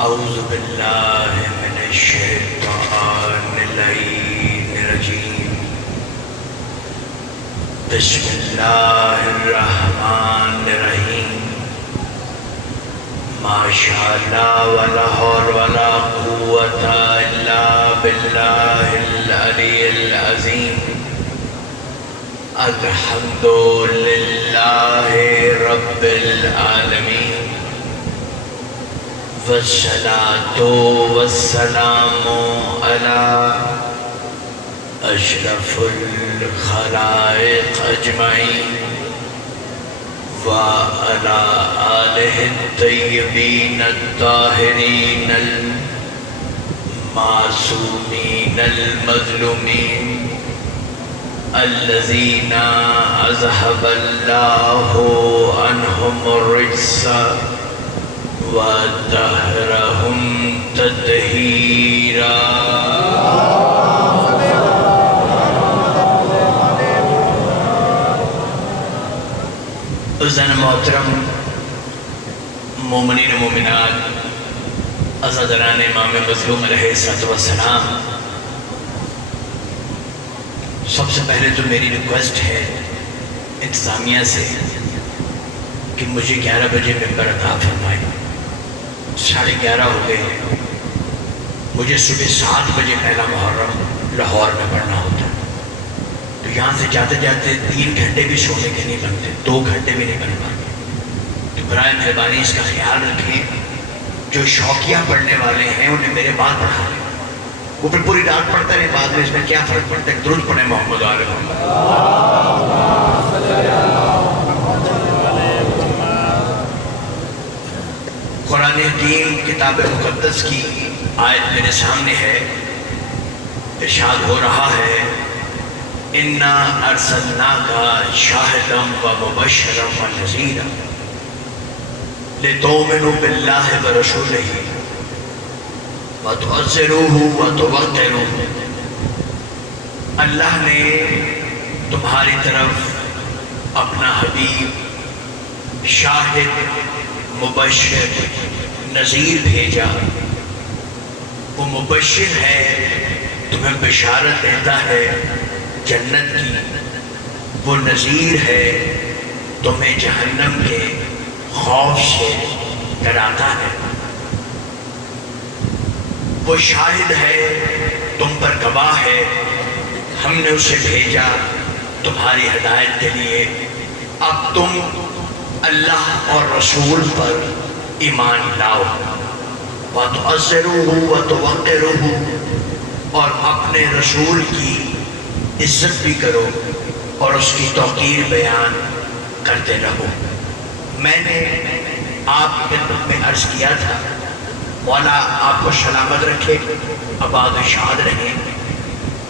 اعوذ باللہ من الشیطان اللعین الرجیم بسم اللہ الرحمن الرحیم ما شاء اللہ ولا حول ولا قوة الا باللہ العلی العظیم الحمد للہ رب العالمین والصلاة والسلام على اشرف الخلائق اجمعین وعلى آلہ الطیبین الطاہرین المعصومین المظلومین الذین اذهب اللہ عنہم الرجس وَدَهْرَهُمْ تَدْهِيرًا۔ عزیزان محترم، مومنین و مومنات، عزاداران امام مظلوم علیہ السلام، سب سے پہلے تو میری ریکویسٹ ہے انتظامیہ سے کہ مجھے 11 بجے ممبر عطا فرمائیں۔ 11:30 ہو گئے ہیں، مجھے صبح 7 بجے پہلا محرم لاہور میں پڑھنا ہوتا ہے، تو یہاں سے جاتے جاتے 3 گھنٹے بھی سونے کے نہیں بنتے، 2 گھنٹے بھی نہیں بن پاتے، تو برائے مہربانی اس کا خیال رکھیں۔ جو شوقیہ پڑھنے والے ہیں انہیں میرے بعد پڑھا لیں، وہ پھر پوری رات پڑھتے رہے، بعد میں اس میں کیا فرق پڑتا ہے؟ درود پڑھیں محمد آل محمد۔ قرآن حکیم کتاب مقدس کی آیت میرے سامنے ہے، ارشاد ہو رہا ہے اِنَّا أَرْسَلْنَاكَ شَاهِدًا وَمُبَشِّرًا وَنَذِيرًا لِتُؤْمِنُوا بِاللَّهِ وَرَسُولِهِ وَتُعَزِّرُوهُ وَتُوَقِّرُوهُ۔ اللہ نے تمہاری طرف اپنا حبیب شاہد، مبشر، نذیر بھیجا۔ وہ مبشر ہے، تمہیں بشارت دیتا ہے جنت کی، وہ نذیر ہے، تمہیں جہنم کے خوف سے ڈراتا ہے۔ وہ شاہد ہے، تم پر گواہ ہے، ہم نے اسے بھیجا تمہاری ہدایت کے لیے۔ اب تم اللہ اور رسول پر ایمان لاؤ، وَتُعَزِّرُوهُ وَتُوَقِّرُوهُ، اور اپنے رسول کی عزت بھی کرو اور اس کی توقیر بیان کرتے رہو۔ میں نے آپ کی خدمت میں عرض کیا تھا، مولا آپ کو سلامت رکھے، آباد و شاد رہیں۔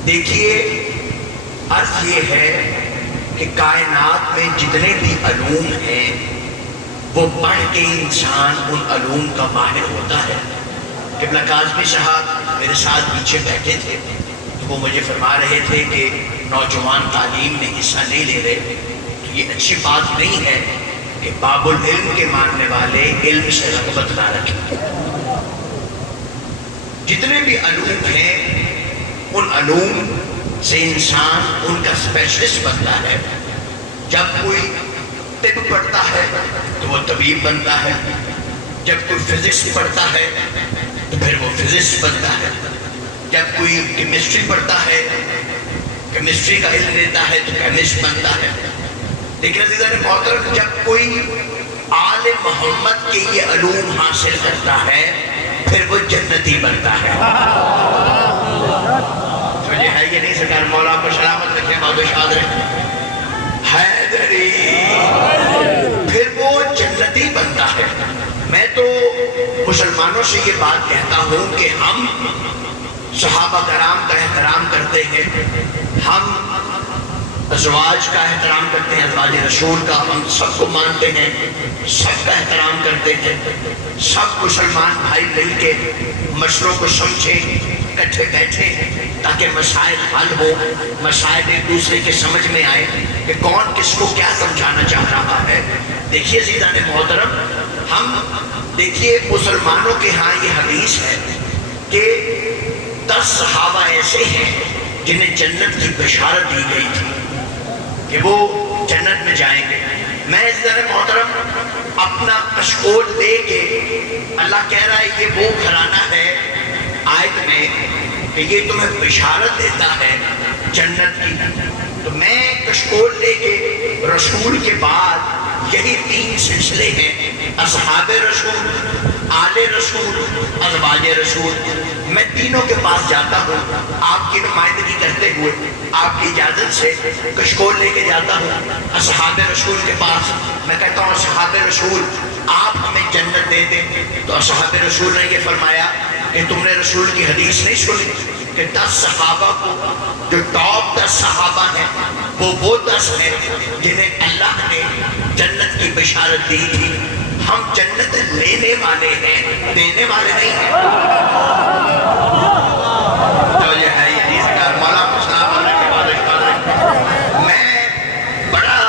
دیکھیے، عرض یہ ہے کہ کائنات میں جتنے بھی علوم ہیں وہ پڑھ کے انسان ان علوم کا ماہر ہوتا ہے۔ قبلہ کاظمی صاحب میرے ساتھ پیچھے بیٹھے تھے، تو وہ مجھے فرما رہے تھے کہ نوجوان تعلیم میں حصہ نہیں لے رہے، تو یہ اچھی بات نہیں ہے کہ باب العلم کے ماننے والے علم سے رغبت نہ رکھیں۔ جتنے بھی علوم ہیں ان علوم سے انسان ان کا اسپیشلسٹ بنتا ہے۔ جب کوئی طب پڑھتا ہے تو وہ طبیب بنتا ہے، جب کوئی فزکس پڑھتا ہے تو پھر وہ فزکس بنتا ہے، جب کوئی کیمسٹری پڑھتا ہے، کیمسٹری کا علم لیتا ہے تو کیمسٹ بنتا ہے۔ لیکن عزیزان محترم، جب کوئی آل محمد کے یہ علوم حاصل کرتا ہے پھر وہ جنتی بنتا ہے۔ مجھے ہے یہ نہیں سرکار، مولا کو سلامت رکھے، باد و شاد رکھے، حیدری، پھر وہ جنتی بنتا ہے۔ میں تو مسلمانوں سے یہ بات کہتا ہوں کہ ہم صحابہ کرام کا احترام کرتے ہیں، ہم ازواج کا احترام کرتے ہیں، ازواج رسول کا، ہم سب کو مانتے ہیں، سب کا احترام کرتے ہیں، سب مسلمان بھائی مل کے مسئلوں کو سمجھیں، اکٹھے بیٹھے تاکہ مسائل حل ہو، مسائل ایک دوسرے کے سمجھ میں آئے کہ کون کس کو کیا سمجھانا چاہ رہا ہے۔ دیکھیے عزیزان محترم، ہم دیکھیے مسلمانوں کے ہاں یہ حدیث ہے کہ 10 صحابہ ایسے ہیں جنہیں جنت کی بشارت دی گئی تھی کہ وہ جنت میں جائیں گے. میں اس طرح محترم اپنا کشکول لے کے، اللہ کہہ رہا ہے یہ وہ گھرانہ ہے آیت میں کہ یہ تمہیں بشارت دیتا ہے جنت کی. تو میں کشکول لے کے رسول کے بعد یہی 3 سلسلے ہیں، اصحاب رسول، آل رسول، ازواج رسول. میں تینوں کے پاس جاتا ہوں آپ کی نمائندگی کرتے ہوئے، آپ کی اجازت سے کشکول لے کے جاتا ہوں اصحاب رسول کے پاس. میں کہتا ہوں اصحاب رسول آپ ہمیں جنت دے دیں. تو اصحاب رسول نے یہ فرمایا کہ تم نے رسول کی حدیث نہیں سنی کہ 10 صحابہ کو، جو ٹاپ 10 صحابہ ہیں وہ 10 ہیں جنہیں اللہ نے جنت کی بشارت دی تھی. ہم جنت لینے والے ہیں، دینے والے نہیں ہیں. تو یہ ہے یہ حدیث کا مولا مسلم اللہ کے بعد میں بڑا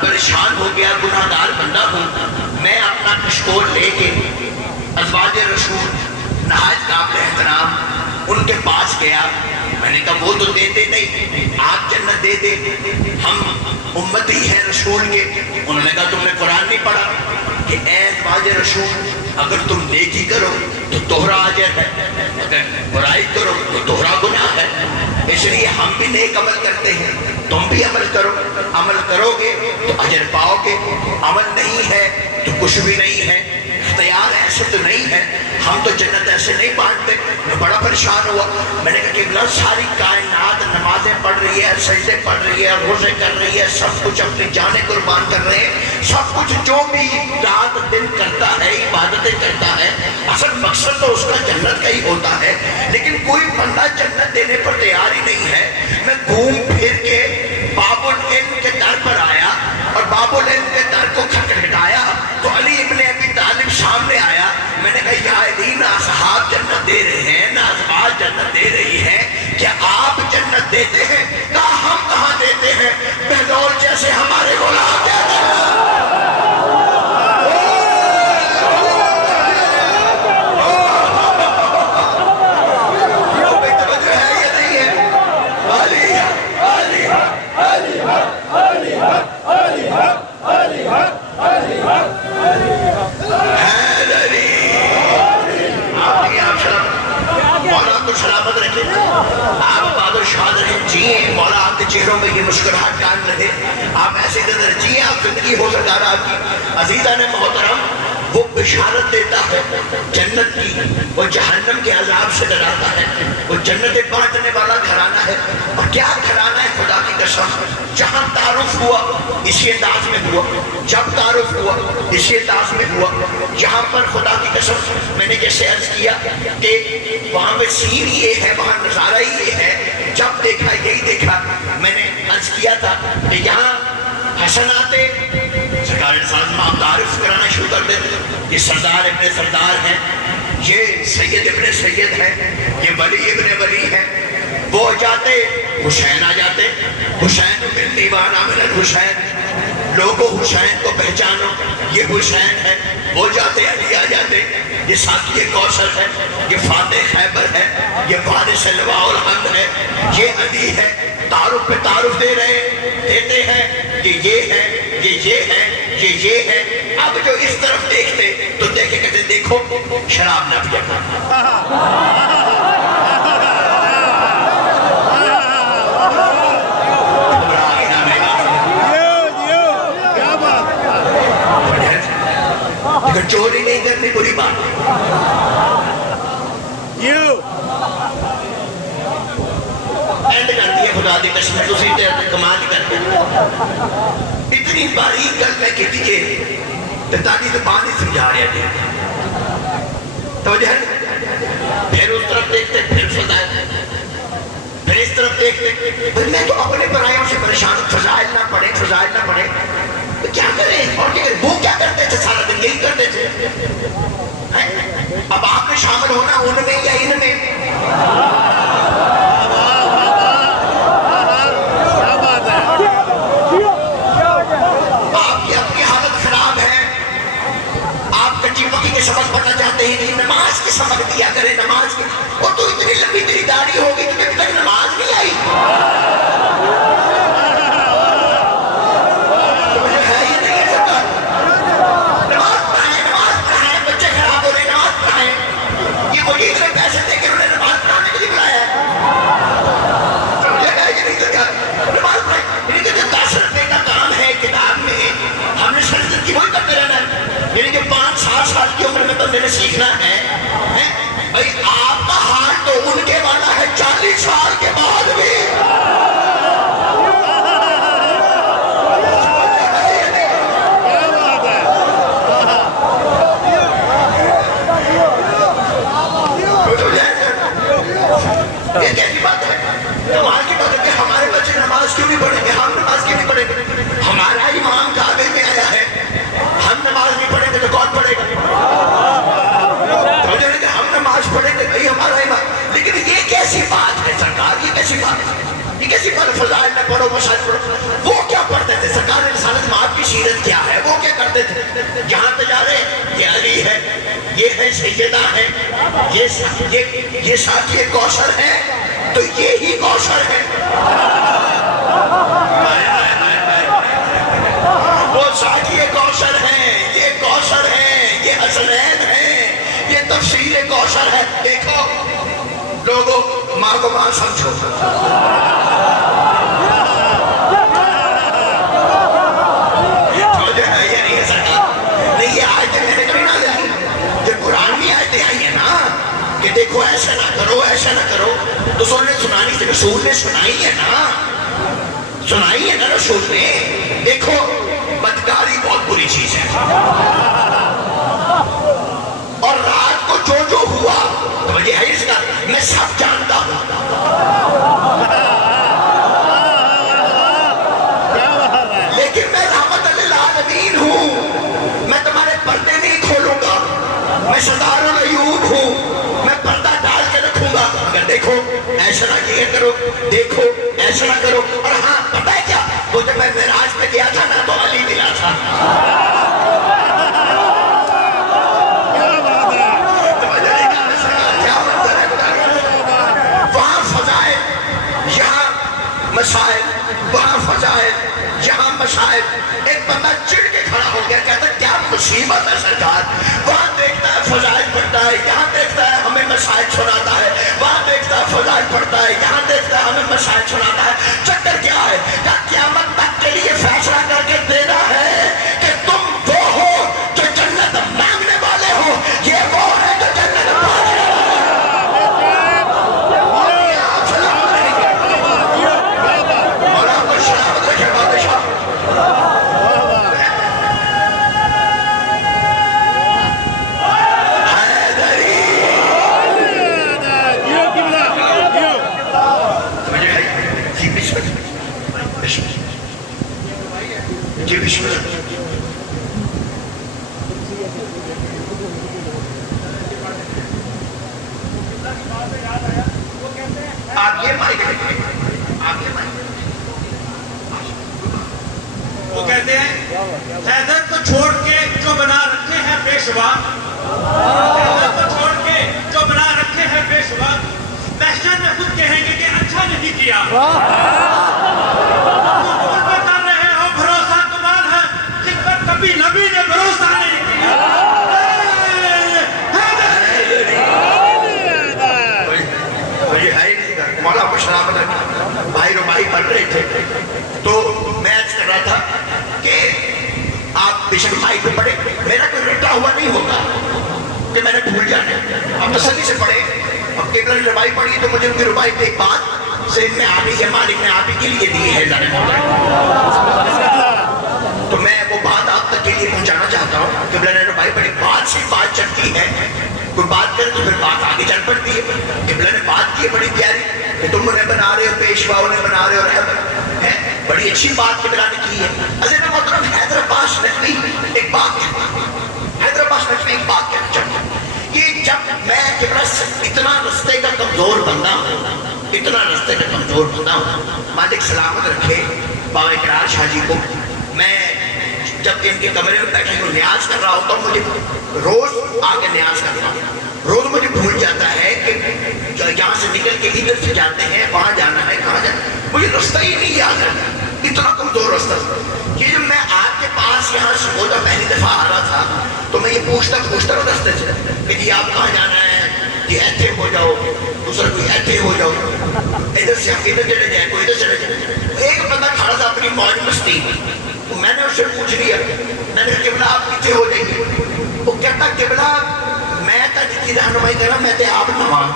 پریشان ہو گیا، گناہ گار بندہ ہوں. میں اپنا کشکول لے کے ازواج رسول نہایت قابل احترام ان کے پاس گیا. میں نے کہا وہ تو دیتے نہیں، آپ جنت دے دے، ہم امتی ہیں رسول کے. انہوں نے کہا تم نے قرآن نہیں پڑھا کہ اے ازواج رسول اگر تم نیکی کرو تو دوہرا اجر ہے، اگر برائی کرو تو دوہرا گناہ ہے. اس لیے ہم بھی نیک عمل کرتے ہیں، تم بھی عمل کرو. عمل کرو گے تو اجر پاؤ گے، عمل نہیں ہے تو کچھ بھی نہیں ہے. اختیار ایسے تو نہیں ہے، ہم تو جنت ایسے نہیں بانٹتے. میں بڑا پریشان ہوا. میں نے کہا کہ اللہ ساری کائنات نمازیں پڑھ رہی ہے، سجدے پڑھ رہی ہے، روزے کر رہی ہے، سب کچھ اپنی جانیں قربان کر رہے ہیں، سب کچھ جو بھی رات دن کرتا ہے، عبادتیں کرتا ہے، اصل مقصد تو اس کا جنت کا ہی ہوتا ہے. لیکن کوئی بندہ جنت دینے پر تیار ہی نہیں ہے. میں گھوم پھر کے باب العلم کے در پر آیا اور باب العلم کے در کو کھٹکھٹایا تو علی ابن ابی طالب سامنے آیا. میں نے کہا یا علی، نہ اصحاب جنت دے رہے ہیں نہ ازواج جنت دے رہی ہیں، کیا آپ جنت دیتے ہیں؟ کہا ہم کہاں دیتے ہیں، بہلول جیسے ہمارے غلام دیتے ہیں. سلامت رکھے، آپ باد و شاد رہیں، جیئیں. مولا آپ کے چہروں میں یہ مسکراہٹ قائم رہے، آپ ایسے قدر جیئیں، آپ زندگی ہو سکتا ہے آپ کی. عزیزان محترم، وہ بشارت دیتا ہے جنت کی، وہ جہنم کے عذاب سے ڈراتا ہے. وہ جنت بانٹنے والا گھرانہ ہے. اور کیا گھرانہ ہے خدا کی قسم. جہاں تعارف ہوا اسی انداز میں ہوا، جب تعارف ہوا اسی انداز میں ہوا. یہاں پر خدا کی قسم میں نے جیسے عرض کیا کہ وہاں پہ سین یہ ہے، وہاں نظارہ یہ ہے، جب دیکھا یہی دیکھا. میں نے عرض کیا تھا کہ یہاں حسنات سرکار انسان آپ تعارف کرانا شروع کر دیتے. یہ سردار ابن سردار ہیں، یہ سید ابن سید ہیں، یہ ولی ابن ولی ہیں. وہ جاتے حسین آ جاتے، حسین بن دیوانہ من الحسین، لوگوں حسین کو پہچانو یہ حسین ہے. وہ جاتے علی آ جاتے، یہ ساقی کوثر ہے، یہ فاتح خیبر ہے، یہ وارث لواء الحمد ہے، یہ علی ہے. تعارف پہ تعارف دے رہے دیتے ہیں کہ یہ ہے، یہ ہے، یہ ہے. اب جو اس طرف دیکھتے تو دیکھے کہتے دیکھو شراب نہ پیا. چوری نہیں کرنی بری بات، اینڈ کرتی ہے خدا دی قسم تسی تے کمال ہی کرتے. اتنی باریک گل میں کہتی ہے تے تاکہ زبان ہی سمجھا رہے تھے. توجہ ہے. پھر اس طرف دیکھتے، پھر فضائل، پھر اس طرف دیکھتے. میں تو اپنے برائیوں سے پریشان، فضائل نہ پڑھیں، فضائل نہ پڑھیں تو کیا کریں. اور وہ کیا کرتے تھے سارا دن یہی کرتے تھے. اب آپ نے شامل ہونا ان میں یا ان میں. آپ کی اپنی حالت خراب ہے، آپ کے سبق پڑھنا چاہتے ہیں کہ نماز کے سبق دیا کرے، نماز کے، اور تو اتنی لمبی تیری داڑھی ہوگی تمہیں اب تک نماز نہیں آئی؟ تو مجھے ہے یہ نہیں ہے سرکار، نماز پڑھائیں، بچے خراب ہو رہے ہیں، نماز پڑھائیں، یہ وہی اتنے پیسے دے کے انہوں نے نماز پڑھانے کے لیے بلایا ہے؟ مجھے ہے یہ نہیں سرکار، نماز پڑھائیں، یعنی کہ جو 10 روپے کا کام ہے کتاب میں، ہم نے ساری زندگی وہی کرتے رہنا ہے، یعنی کہ 5-7 سال کی عمر میں بندے نے سیکھنا ہے۔ بھائی آپ کا حال تو ان کے والا ہے 40 سال کے بعد بھی۔ یہ کیسی بات ہے؟ کمال کی بات ہے کہ ہمارے بچے نماز کیوں نہیں پڑھیں گے؟ ہم نماز کیوں نہیں پڑھیں گے؟ ہمارا امام کعبے میں آیا ہے، ہم نماز نہیں پڑھیں گے تو کون پڑھے گا؟ ہم نماز پڑھیں گے بھائی ہمارا امام، لیکن یہ کیسی بات ہے سرکار؟ یہ کیسی بات ہے؟ یہ کیسی بات؟ فضائل میں پڑھو، مشاہد پڑھو، وہ کیا پڑھتے تھے؟ سرکار رسالت مآب کی سیرت کیا ہے؟ وہ کیا کرتے تھے؟ جہاں پہ جا رہے ہیں یہ علی ہے، یہ ہے سیدہ ہے، یہ ساتھی کوثر ہے، تو یہی کوثر ہے، وہ ساتھی کوثر ہیں، یہ کوثر ہیں، یہ حسنین ہیں، یہ تفصیل کوثر ہے۔ دیکھو لوگوں، ماں کو ماں سمجھو، مجھے ہے یہ نہیں ہے سرکار، نہیں یہ آیتیں میں نے کبھی نہ دیکھی، یہ قرآن میں آیتیں آئی ہیں نا کہ دیکھو ایسا نہ کرو، ایسا نہ کرو، تو سنانی تھی، رسول نے سنائی ہے نا، سنائی ہے نا رسول نے۔ دیکھو بدکاری بہت بری چیز ہے، اور رات کو جو ہوا تو یہ ہے اس کا، میں سب جانتا ہوں، لیکن میں رحمت للعالمین ہوں، میں تمہارے پردے نہیں کھولوں گا، میں ستار العیوب ہوں، میں پردہ ڈال کے رکھوں گا، مگر دیکھو ایسا نہ کیا کرو، دیکھو ایسا نہ کرو۔ اور ہاں پتہ ہے کیا، وہ جب میں معراج پہ گیا تھا نا تو علی ملا تھا، وہاں فضائل، یہاں مسائل، وہاں فضائل، یہاں مسائل۔ ایک بندہ چڑ کے کھڑا ہو گیا، کہتا ہے کیا مصیبت ہے سرکار، وہاں دیکھتا ہے فضائل پڑھتا ہے، یہاں دیکھتا ہے ہمیں مسائل سناتا ہے، وہاں دیکھتا ہے فضائل پڑھتا ہے، یہاں دیکھتا ہے ہمیں مسائل سناتا ہے۔ چکر کیا ہے؟ کہ قیامت تک کے لیے فیصلہ کر کے دینا ہے کہ تم وہ ہو جو جنت مانگنے والے ہو، یہ وہ ہے جو جنت مانگنے والے ہو۔ اور آپ کو سلامت رکھے بادشاہ۔ جی بسم اللہ۔ آپ یہ مائک وہ کہتے ہیں حیدر کو چھوڑ کے جو بنا رکھے ہیں پیشوا، حیدر کو چھوڑ کے جو بنا رکھے ہیں پیشوا، محشر میں خود کہیں گے کہ اچھا نہیں کیا، تم پہ کر رہے ہو بھروسہ کمال ہے جن پر کبھی نبی نے بھروسہ نہیں کیا۔ مولا کو شرابت رکھا، بھائی ربائی پڑھ رہے تھے تو میں عرض کر رہا تھا کہ آپ بے شک بھائی کو پڑھے، میرا کوئی رٹا ہوا نہیں ہوگا کہ میں نے بھول جانے، اب تسلی سے پڑھے۔ اب قبلہ نے ربائی پڑھی تو مجھے ان کی ربائی پہ ایک بات ذہن میں آتی ہے، مالک نے آپ ہی کے لیے دی ہے ذرا مولا، تو میں وہ بات آپ تک کے لیے پہنچانا چاہتا ہوں۔ قبلہ نے ربائی پڑھی، بات سے بات چلتی ہے، کوئی بات کرے تو پھر بات آگے چل پڑتی ہے۔ قبلہ نے بات کی بڑی پیاری کہ تم انہیں بنا رہے ہو پیشوا، انہیں بنا رہے ہو رہبر، ہے بڑی اچھی بات قبلہ نے کی ہے۔ عزیز محترم حیدر عباس نقوی ایک بات کہتا ہے، حیدر عباس نقوی ایک بات کہنا چاہتا ہے کہ جب میں قبلہ اتنا رستے کا کمزور بندہ ہوں، اتنا رستے کا کمزور بندہ ہوں، مالک سلامت رکھے بابا اقرار شاہ جی کو، میں جب ان کے کمرے میں بیٹھے کو نیاز کر رہا ہوتا ہوں، مجھے روز آگے نیاز کرتا ہوں، روز مجھے بھول جاتا ہے کہ یہاں سے نکل کے ادھر سے جاتے ہیں، وہاں جانا ہے، کہاں جانا ہے، مجھے رستہ ہی نہیں یاد رہتا، اتنا کمزور رستہ تھا کہ جب میں آپ کے پاس یہاں سے ہوتا پہلی دفعہ آ رہا تھا تو میں یہ پوچھتا رہا رستے سے کہ جی آپ کہاں جانا ہے، جی ایتھے ہو جاؤ، دوسرا کوئی ایتھے ہو جاؤ، ادھر سے آپ ادھر چلے جائیں، کوئی ادھر چلے جائیں۔ ایک بندہ کھڑا تھا اپنی موج مستی، میں نے اس سے پوچھ لیا، میں نے کہا قبلہ آپ کتنے ہو جائیں گے؟ وہ کہتا قبلہ میں تا جتنی رہنمائی کرا میں تے آپ نواں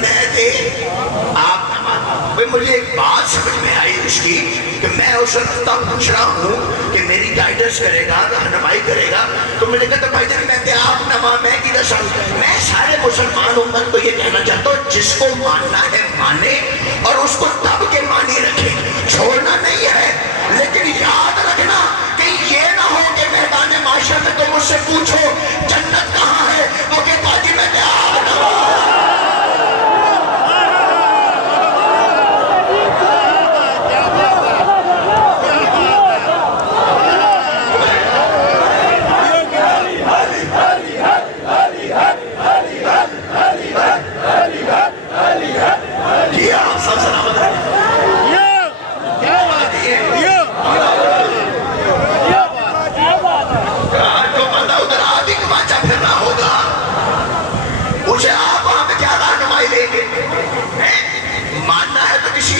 میں تھے آپ بھائی۔ مجھے ایک بات سمجھ میں آئی اس کی کہ میں اس رفتہ پوچھ رہا ہوں کہ میری گائیڈنس کرے گا، رہنمائی کرے گا، تو میں نے کہا بھائی جان میں آپ نما میں کی رسم، میں سارے مسلمان امت کو یہ کہنا چاہتا ہوں جس کو ماننا ہے مانے اور اس کو دب کے مانی رکھے، چھوڑنا نہیں ہے، لیکن یاد رکھنا کہ یہ نہ ہو کہ میدان معاشرے میں تم مجھ سے پوچھو جنت کہاں ہے، وہ کہ باجی میں آپ نما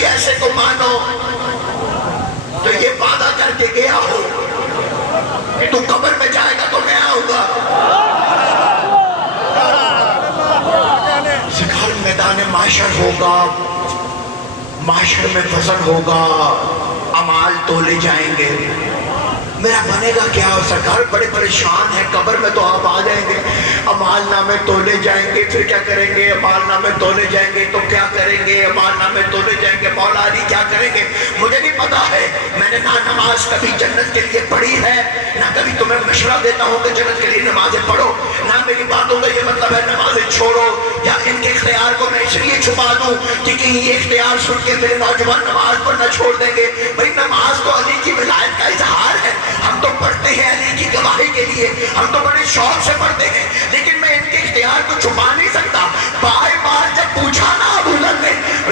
ایسے کو مانو تو یہ وعدہ کر کے گیا ہو کہ تو قبر میں جائے گا تو میں آؤں گا، سکھر میدان معاشر ہوگا، معاشر میں فضل ہوگا، اعمال تولے جائیں گے، میرا بنے گا کیا؟ سرکار بڑے پریشان ہے، قبر میں تو آپ آ جائیں گے، اعمال نامے تولے جائیں گے، پھر کیا کریں گے؟ اعمال نامے تولے جائیں گے تو کیا کریں گے؟ اعمال نامے تولے جائیں گے، مولا علی کیا کریں گے؟ مجھے نہیں پتا ہے، میں نے نہ نماز کبھی جنت کے لیے پڑھی ہے، نہ کبھی تمہیں مشورہ دیتا ہوں کہ جنت کے لیے نمازیں پڑھو، نہ میری باتوں کا یہ مطلب ہے نمازیں چھوڑو یا ان کے اختیار کو میں اس لیے چھپا دوں کہ کہیں یہ اختیار سن کے میرے نوجوان نماز پڑھنا چھوڑ دیں گے۔ بھائی نماز تو علی کی ولایت کا اظہار ہے، ہم تو پڑھتے ہیں علی کی گواہی کے لیے، ہم تو بڑے شوق سے پڑھتے ہیں، لیکن میں ان کے اختیار کو چھپا نہیں سکتا۔ بار بار جب پوچھا نا ابو ذر نے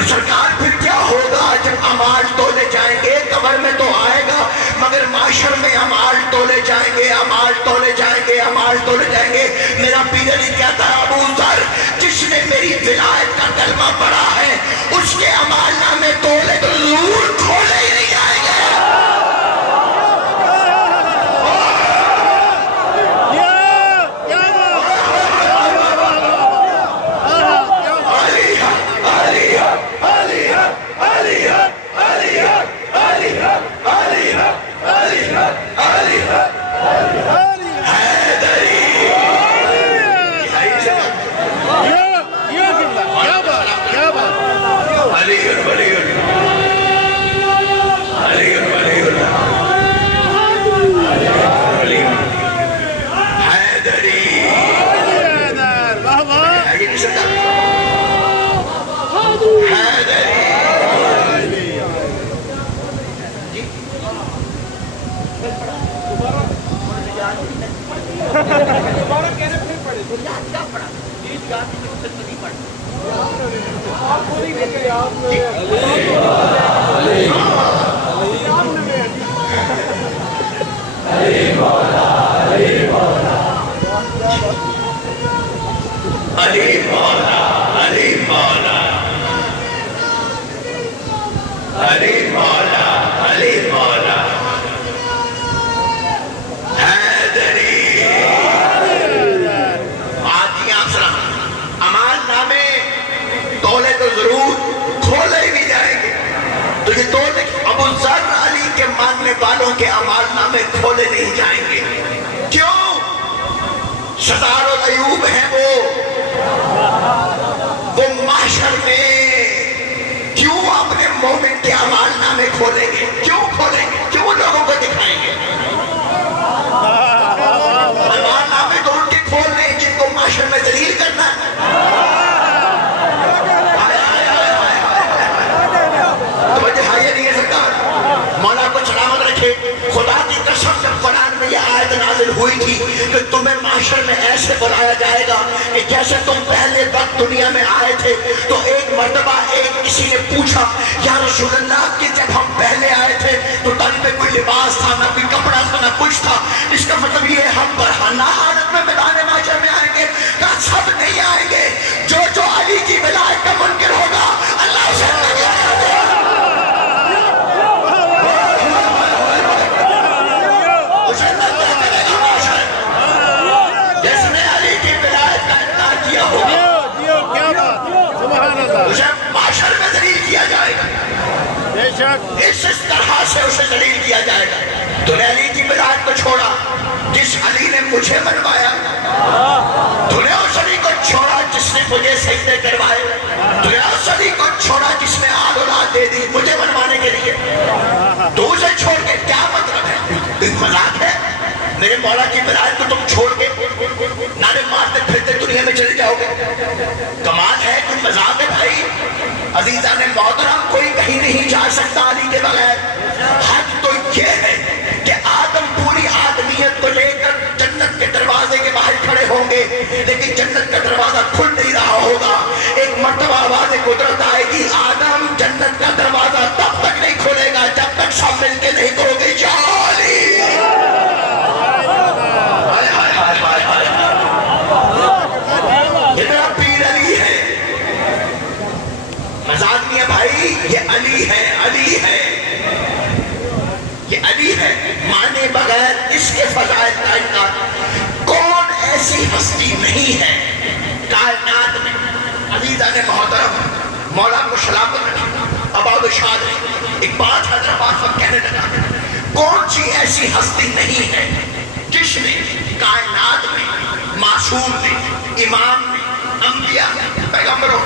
سرکار پھر کیا ہوگا جب اعمال تولے جائیں گے؟ قبر میں تو آئے گا مگر معاشر میں اعمال تولے جائیں گے، اعمال تولے جائیں گے، اعمال تولے جائیں گے۔ میرا پیر علی کہتا ہے ابو ذر جس نے میری ولایت کا کلمہ پڑھا ہے اس کے اعمال نامے تولے تو ضرور کھولے ہی نہیں جائیں گے۔ والوں کے اعمال نامے کھولے نہیں جائیں گے۔ کیوں؟ ستار العیوب ہیں وہ محشر میں کیوں اپنے مومن کے اعمال نامے کھولیں گے؟ کیوں کھولیں گے؟ کیوں لوگوں کو دکھائیں گے؟ اعمال نامے تو ان کے کھولنے جن کو محشر میں ذلیل کرنا ہے۔ تھی کہ تمہیں معاشر میں ایسے بلایا جائے گا کہ جیسے تم پہلے وقت دنیا میں آئے تھے. تو ایک مرتبہ کسی نے پوچھا یا رسول اللہ کہ جب ہم پہلے آئے تھے تو تن میں کوئی لباس تھا نہ کوئی کپڑا تھا نہ کچھ تھا, اس کا مطلب یہ ہم برہنہ حالت میں میدان معاشر میں آئیں گے؟ کہا سب نہیں آئیں گے, جو علی کی ولایت کا منکر ہوگا اللہ اسے معاشر میں ذلیل کیا جائے گا, اس طرح سے اسے ذلیل کیا جائے گا. تو نے علی کی ولایت کو چھوڑا جس علی نے مجھے منوایا, تو نے اس علی کو چھوڑا جس نے مجھے سجدے کروائے, تو نے اس علی کو چھوڑا جس نے آل اولاد دے دی مجھے منوانے کے لیے. تو اسے چھوڑ کے کیا مطلب ہے؟ کوئی مذاق ہے؟ میرے مولا کی ولایت کو تم چھوڑ کے نعرے مارتے پھرتے دنیا میں چلے جاؤ گے؟ کمال ہے, کوئی مذاق ہے بھائی. عزیزان محترم, کوئی کہیں نہیں جا سکتا علی کے بغیر. حق تو یہ ہے کہ آدم پوری آدمیت کو لے کر جنت کے دروازے کے باہر کھڑے ہوں گے, لیکن جنت کا دروازہ کھل نہیں رہا ہوگا. ایک مرتبہ آواز قدرت آئے گی, آدم جنت کا دروازہ تب تک نہیں کھولے گا جب تک سب مل کے نہیں کہو گے یا علی. یہ علی ہے, علی ہے, یہ علی ہے. مانے بغیر اس کے فضائل کائنات کون ایسی ہستی نہیں ہے کائنات میں. عزیزان محترم, مولا کو سلامت رکھے آباد و شاد رہے. ایک بات حیدرآباد پر کہنے لگا, کون سی ایسی ہستی نہیں ہے جس نے کائنات میں, معصوم میں, امام میں, انبیاء پیغمبروں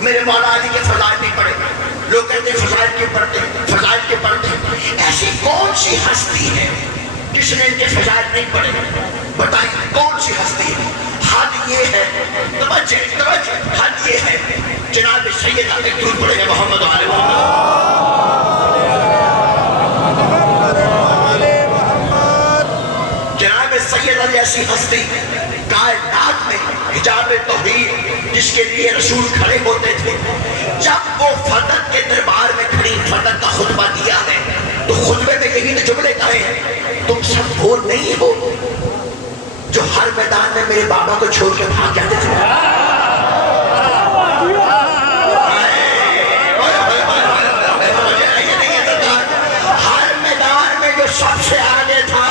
میرے مولا علی کے فضائل نہیں پڑھے. لوگ کہتے ہیں فضائل کیوں پڑھتے ہیں, فضائل کیوں پڑھتے ہیں. ایسی کون سی ہستی ہے جس نے ان کے فضائل نہیں پڑھے؟ بتائیں کون سی ہستی ہے؟ حد یہ ہے, توجہ توجہ, حد یہ ہے جناب سیدہ, ایک درود پڑھے گا محمد و آل محمد. جناب سیدہ جیسی ہستی کائنات میں حجاب توحید جس کے لیے رسول کھڑے ہوتے تھے, جب وہ فتح کے دربار میں کھڑی فتح کا خطبہ دیا ہے تو خطبے میں یہی جملے کہے ہیں, تم سب وہ نہیں ہو جو ہر میدان میں میرے بابا کو چھوڑ کے بھاگ جاتے تھے. ہر میدان میں جو سب سے آگے تھا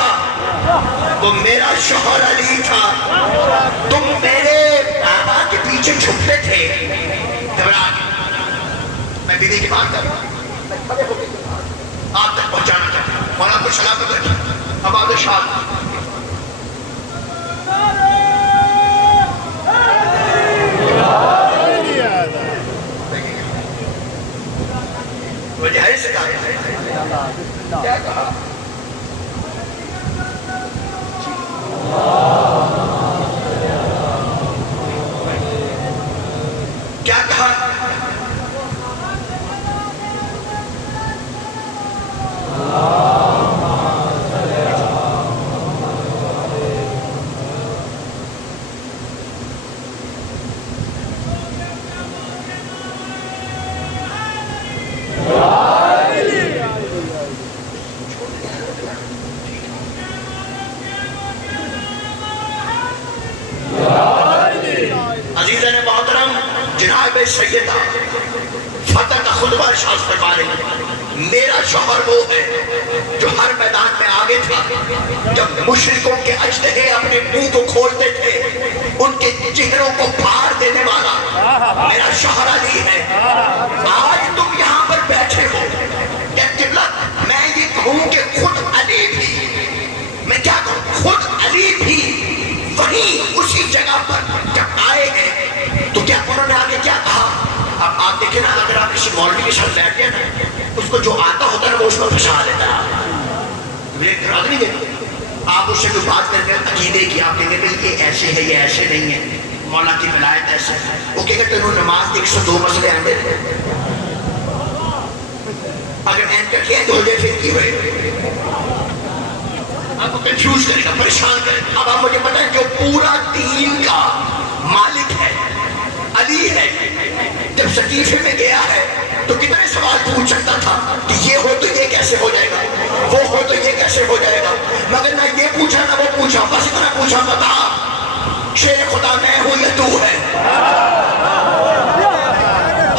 وہ میرا شوہر علی تھا. تم میرے بابا کے پیچھے چھپتے تھے. میں بیوی کی بات کر رہا ہوں, آپ تک پہنچانا چاہتا ہوں. مولا کو سلامت رکھیں آباد و شاد. وجہ سے کیا کہا, کیا کہا؟ سیدہ فتح کا خطبہ ارشاد فرما رہی ہے, میرا شوہر وہ ہے جو ہر میدان میں آگے تھا. جب مشرکوں کے اجدہے اپنے منہ کو کھولتے تھے ان کے چہروں کو پھاڑ دینے والا میرا شوہر علی ہے. آج تم یہاں پر بیٹھے ہو, کہ قبلت میں یہ کہوں کہ خود علی بھی, میں کیا کہوں, خود علی بھی وہیں اسی جگہ پر جب آئے ہیں تو کیا انہوں نے آگے کیا کہا؟ اب آپ دیکھیں نا, اگر آپ کسی مولوی کے ساتھ بیٹھ گئے نا, اس کو جو آتا ہوتا ہے وہ اس کو پھنسا دیتا ہے. میرے خیال نہیں دیتا, آپ اس سے کوئی بات کر کے عقیدے کی, آپ کہیں گے کہ یہ ایسے ہے یہ ایسے نہیں ہے, مولا کی ولایت ایسے ہے. وہ کہے گا تینوں نماز کے 102 مسئلے آئیں گے, اگر این کا کیا تو ہو جائے پھر کی ہوئے. آپ کو کنفیوز کرے گا، پریشان کرے گا. اب آپ مجھے بتائیں جو پورا دین کا مالک ہے علی ہے، جب سقیفے میں گیا ہے تو کتنے سوال پوچھ سکتا تھا کہ یہ ہو تو یہ کیسے ہو جائے گا، وہ ہو تو یہ کیسے ہو جائے گا، مگر نہ یہ پوچھا نہ وہ پوچھا، بس اتنا پوچھا بتا شیر خدا میں ہوں یا تو ہے.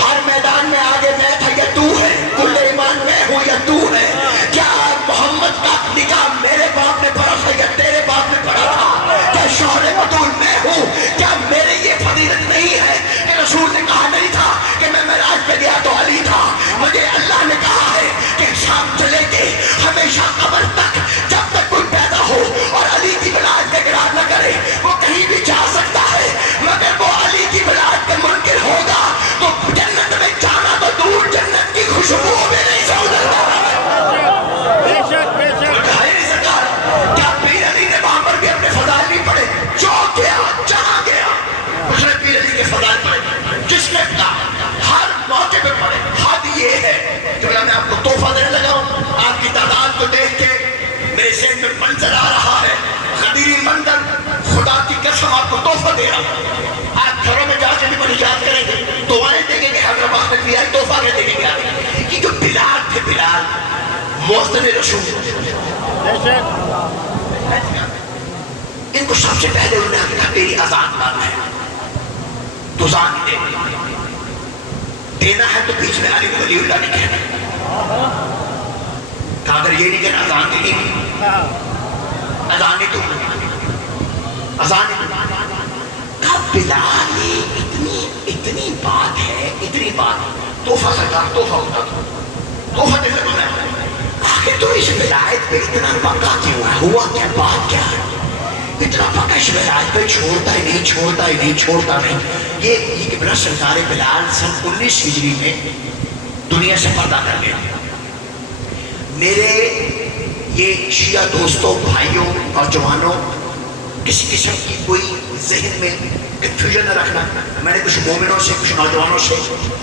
ہر میدان میں آگے میں تھا یا تو ہے، کل ایمان میں ہوں یا تو ہے. کیا محمد کا نکاح میرے باپ نے پڑھا تھا یا تیرے باپ نے پڑھا تھا؟ کیا شوہر بطول میں ہوں؟ کیا میرے یہ فضیلت نہیں ہے کہ رسول نے کہا نہیں تھا کہ میں معراج پہ گیا تو علی تھا؟ مجھے اللہ نے کہا ہے کہ شام چلے کے ہمیشہ قبر تک جب تک کوئی پیدا ہو اور علی کی ولادت کا اقرار نہ کرے وہ کہیں بھی جا سکتا ہے، مگر وہ علی کی ولادت کا منکر ہوگا تو جنت میں جانا تو دور، جنت کی خوشبو میں نہیں سو سکتا. کیا پیر علی نے وہاں پر بھی اپنے فضائل نہیں پڑھے؟ جو گیا جہاں گیا اس نے پیر علی کے فضائل پڑھے، جس نے ہر موقع پہ پڑھے. حد یہ ہے کہ میں آپ کو تحفہ دینے لگا ہوں، آپ کی تعداد کو دیکھ کے میرے ذہن میں منظر آ رہا ہے، قدیری منظر. خدا کی قسم آپ کو تحفہ دے رہا ہوں. آپ گھروں میں جا کے بھی مجھے یاد کریں گے، دعائیں دیں گے کہ حیدرآباد میں بھی آئی، تحفہ کے دیں گے. یہ جو بلال تھے، بلال مؤذن رسول، ان کو سب سے پہلے انہوں نے کہا تیری اذان ماننا ہے تو اذان دے، دینا ہے تو بیچ میں علی ولی اللہ نے کہنا. کہا اگر یہ نہیں کہنا اذان دینی، اذان تو اذان. کہا بلال اتنی بات ہے، اتنی بات. تحفہ سرکار تحفہ ہوتا تھا، تحفہ دے سکتا ہے. آخر تو اس ولایت پہ اتنا پکا کیوں ہے؟ ہوا کیا؟ بات کیا ہے؟ اتنا پکا اس ولایت پہ چھوڑتا ہی نہیں، چھوڑتا ہی نہیں، چھوڑتا نہیں. یہ کہ بڑا سرکار بلال سن 19 ہجری میں دنیا سے پردہ کر گیا. میرے یہ شیعہ دوستوں، بھائیوں اور جوانوں، کسی قسم کی کوئی ذہن میں کنفیوژن نہ رکھنا. میں نے کچھ مومنوں سے، کچھ نوجوانوں سے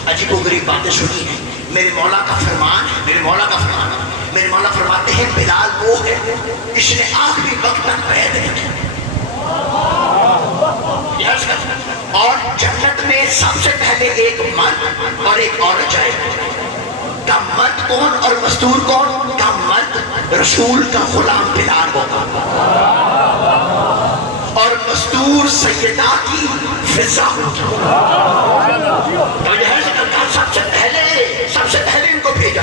عجیب و غریب باتیں سنی ہیں. میرے مولا کا فرمان ہے، میرے مولا کا فرمان ہے. میرے مولا فرماتے ہیں بلال وہ ہے اس نے آخری وقت تک بیعت نہیں کی. اور جنت میں سب سے پہلے ایک مرد اور ایک عورت جائے گا. کا مرد کون اور مستور کون؟ کا مرد رسول کا غلام بلال ہوگا اور مستور سیدہ کی فضا ہوگی. سب سے پہلے ان کو بھیجا.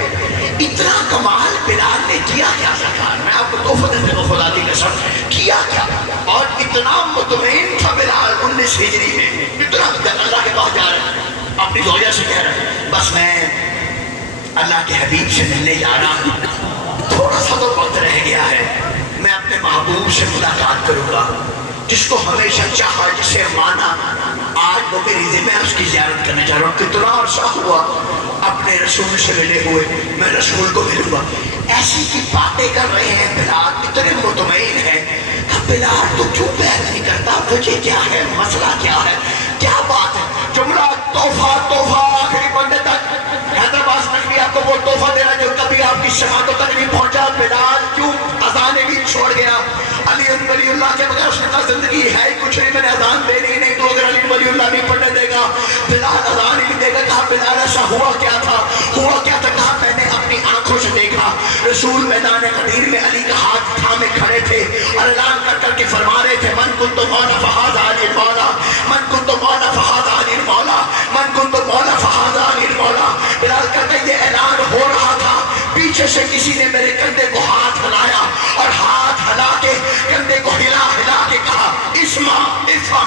اتنا کمال بلال نے کیا کیا سرکار؟ میں آپ کو تحفہ دیتے ہوں، خدا کی قسم کیا کیا. اور اتنا مطمئن تھا بلال 19 ہجری میں، اتنا اللہ کے پاس جا رہا ہے، اپنی زوجہ سے کہہ رہا ہے بس میں اللہ کے حبیب سے ملنے جا رہا ہوں، تھوڑا سا تو وقت رہ گیا ہے، میں اپنے محبوب سے ملاقات کروں گا جس کو ہمیشہ چاہا، جسے مانا. آج وہ میری ذمہ میں اس کی زیارت کرنے جا رہا ہوں. کتنا عرصہ ہوا اپنے رسول سے ملے ہوئے، میں رسول کو ملوں گا. ایسی کی باتیں کر رہے ہیں. بلال اتنے مطمئن ہے. بلال تو کیوں بیعت نہیں کرتا؟ وجہ کیا ہے؟ مسئلہ کیا ہے؟ کیا بات ہے؟ جملہ تحفہ تحفہ آخری بندے تک. حیدرآباد نقوی آپ کو وہ تحفہ دینا جو کبھی آپ کی سماعتوں تک نہیں پہنچا. بلال کیوں اذانیں بھی چھوڑ گیا؟ علی ولی اللہ کے بغیر اس نے کہا زندگی ہے ہی کچھ نہیں، میں نے اذان دینی نہیں تو اگر علی ولی اللہ نہیں پڑھنے دے گا بلال اذان ہی نہیں دے گا. کہا بلال ایسا ہوا کیا تھا؟ ہوا کیا تھا؟ کہا میں نے اپنی آنکھوں سے دیکھا رسول میدان غدیر میں علی کا ہاتھ تھامے کھڑے تھے اور اعلان کر کر کے فرما رہے تھے من کنت مولا فہذا علی المولا، من کنت مولا فہذا علی المولا، من کنت مولا فہذا علی المولا. بلال کہتے یہ اعلان ہو رہا تھا، پیچھے سے کسی نے میرے کندھے کو ہاتھ ہلایا اور ہاتھ ہلا کے کندھے کو ہلا ہلا کے کہا اسما اسما.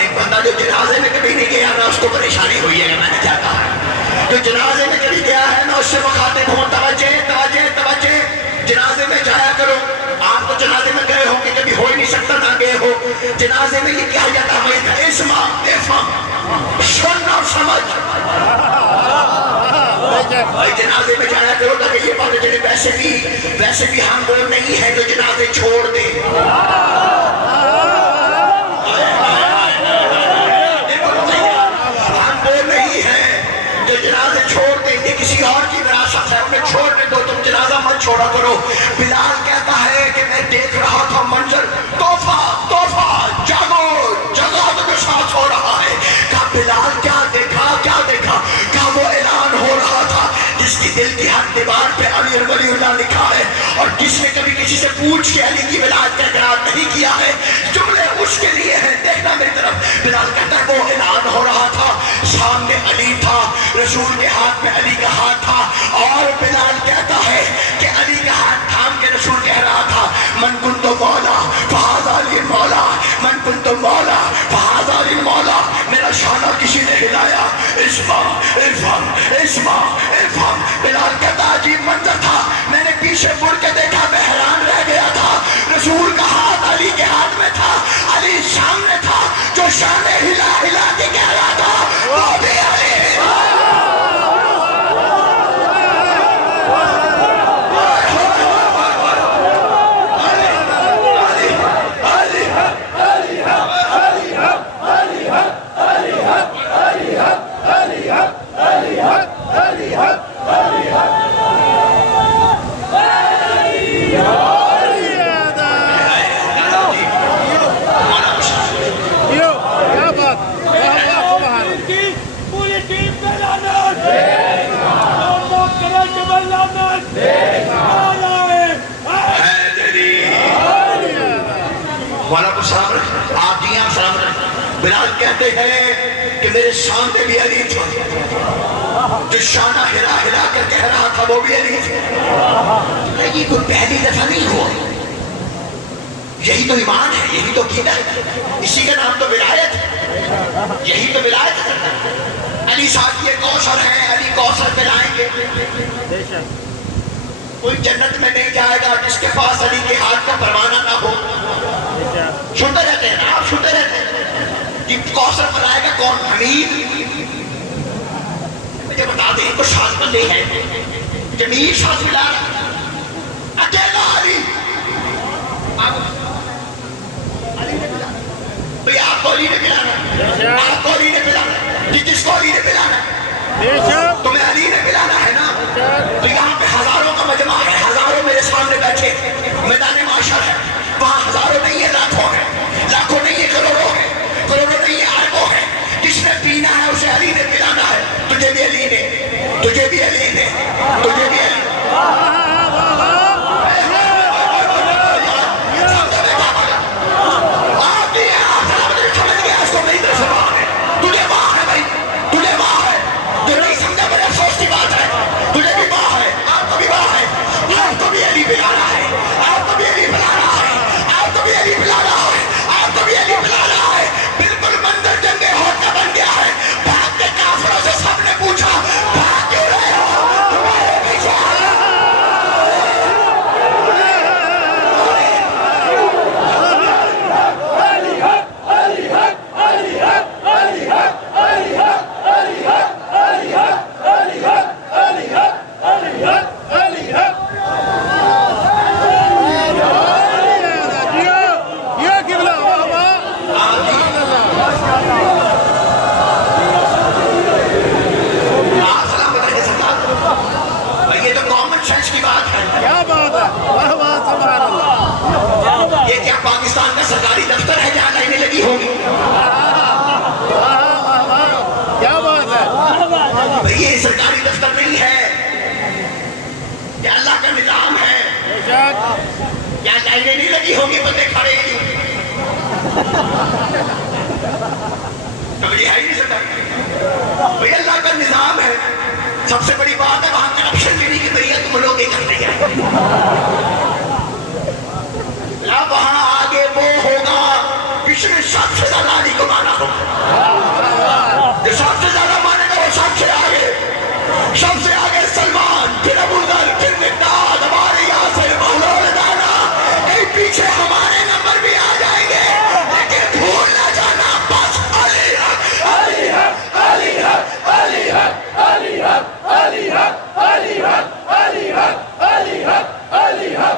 ایک بندہ جو جنازے میں کبھی نہیں گیا نا اس کو پریشانی ہوئی ہے. میں نے کیا کہا؟ جو جنازے میں کبھی گیا ہے نا اس سے مخاطب ہوں توجہ توجہ توجہ. جنازے میں جایا کرو. آپ تو جنازے میں گئے ہو کہ کبھی ہو ہی نہیں سکتا نہ گئے ہو. جنازے میں یہ کہا جاتا ہے اسما اسما، سن اور سمجھ. بھائی جنازے میں جایا کرو تاکہ یہ بات چلے. ویسے بھی ہم وہ نہیں ہیں جو جنازے چھوڑ دیں. ہم وہ نہیں ہیں جو جنازے چھوڑ دیں، یہ کسی اور کی وراثت ہے، انہیں چھوڑنے دو، تم جنازہ مت چھوڑا کرو۔ بلال کہتا ہے کہ میں دیکھ رہا تھا منظر، توفہ توفہ، جاگو جگہ تو ساتھ ہو رہا ہے۔ کہا بلال کیا دیکھا کیا دیکھا؟ کہا وہ اعلان ہو رہا تھا جس کی دل کی ہر دیوار پہ امیر ولی اللہ لکھا ہے، اور جس نے کبھی کسی سے پوچھ کے علی کی ولایت کا اقرار نہیں کیا ہے، جملے اس کے لیے ہیں، دیکھنا میری طرف۔ بلال کہتا ہے وہ اعلان ہو رہا تھا، سامنے علی تھا، رسول کے ہاتھ میں علی کا ہاتھ تھا، اور بلال کہتا ہے کہ علی کا ہاتھ تھام کے رسول کہہ رہا تھا من کنت مولا فہذا لی مولا، من کنت مولا فہذا لی مولا۔ میرا شانہ کسی نے ہلایا، اسمع ارفم اسمع ارفم۔ بلال کہتا عجیب منظر تھا، میں نے پیچھے مڑ کے دیکھا، میں حیران رہ گیا تھا، رسول کا ہاتھ علی کے ہاتھ میں تھا، علی سامنے تھا، جو شانے ہلا ہلا کے کہہ رہا تھا وہ بھی علی ہے۔ بلال کہتے ہیں کہ میرے سامنے بھی علی تھا، جو شانہ ہلا ہلا کر کہہ رہا تھا وہ بھی علی تھا۔ یہ کوئی پہلی دفعہ نہیں ہوا، یہی تو ایمان ہے، یہی تو عقیدہ ہے، اسی کا نام تو ولایت ہے، یہی تو ولایت ہے۔ علی صاحب یہ کوثر ہے، علی کوثر پلائیں گے۔ کوئی جنت میں نہیں جائے گا جس کے پاس علی کے ہاتھ کا پروانہ نہ ہو۔ سنتے رہتے ہیں نا آپ، سنتے رہتے ہیں کہ کوثر پلائے گا کون؟ حمید۔ مجھے بتا دیں تو ساتھ بندے ہیں، جمیل ساتھ ملا رہا، اکیلا علی۔ علی نے پلانا بھئی، آپ کو علی نے پلانا، آپ کو علی نے پلانا، جس کو علی نے پلانا، تمہیں علی نے پلانا ہے نا۔ تو یہاں پہ ہزاروں کا مجمع ہے، ہزاروں میرے سامنے بیٹھے، میدان معاشر ہے، وہاں ہزاروں نہیں ہے، لاکھوں ہے، لاکھوں نہیں ہے، کروڑوں ہے، کروڑوں نہیں ہے، اربوں ہے۔ جس نے پینا ہے اسے علی نے پلانا ہے، تجھے بھی علی نے، تجھے بھی علی نے، تجھے بھی علی نے۔ یہ کیا پاکستان کا سرکاری دفتر ہے جہاں لائنیں لگی ہوگی؟ کیا بات ہے؟ یہ سرکاری دفتر نہیں ہے، یہ اللہ کا نظام ہے، یہاں لائنیں نہیں لگی ہوگی، بندے کھڑے ہیں، توجہ ہے ہی نہیں سکتا۔ بھئی اللہ کا نظام ہے، سب سے بڑی بات ہے وہاں کرپشن لینے کی طریقہ تم لوگ یہ کرتے ہیں۔ اب وہاں آگے وہ ہوگا پچھلے سب سے زیادہ علی کو مانا ہوگا، جو سب سے زیادہ مانے گا وہ سب سے آگے، سب سے آگے سلمان، پھر ابو ذر، پھر مقداد، ہمارے یاسر، محلول دانا، کہیں پیچھے ہمارے نمبر بھی آ جائیں گے، لیکن بھول نہ جانا بس علی حق، علی حق، علی حق، علی حق، علی حق، علی حق، علی حق، علی حق، علی حق، علی حق۔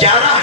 11